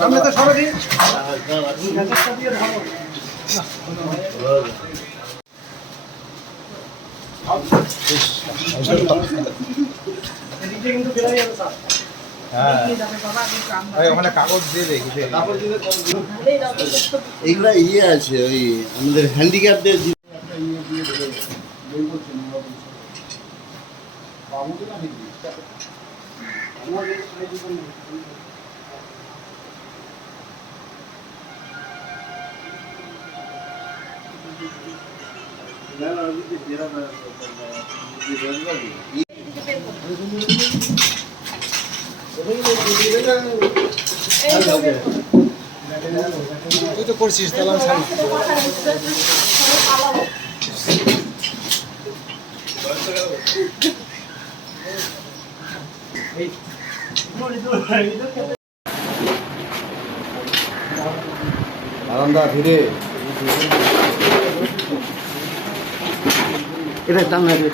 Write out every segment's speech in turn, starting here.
সামনে তো সবাই ওখানে কাগজ দিয়ে দেখি এগুলা ইয়ে আছে ওই আমাদের হ্যান্ডিক্যাপদের তুই তো করছিস তাহলে আমি ছাড়ি আরামদা ধীরে এটা টান লাগে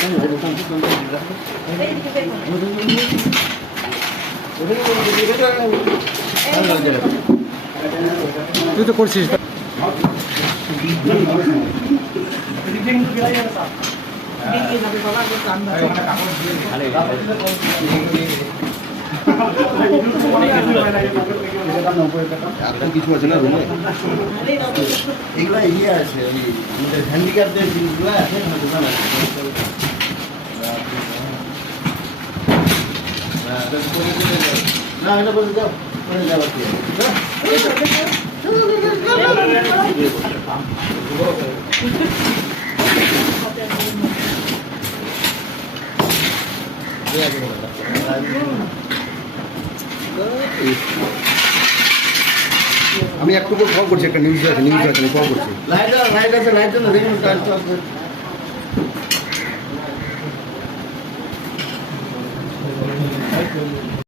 তুই তো করছিস কিছু আছে না রুমে এগুলা ইয়ে আছে ওই আমাদের হ্যান্ডিক্যাপদের জিনিসগুলো আছে দোকান আছে না এটা বলে যাও করে যাওয়া কি আমি একটু করে কল করছি একটা নিউজ আছে আমি কল করছি লাইট আছে না দেখুন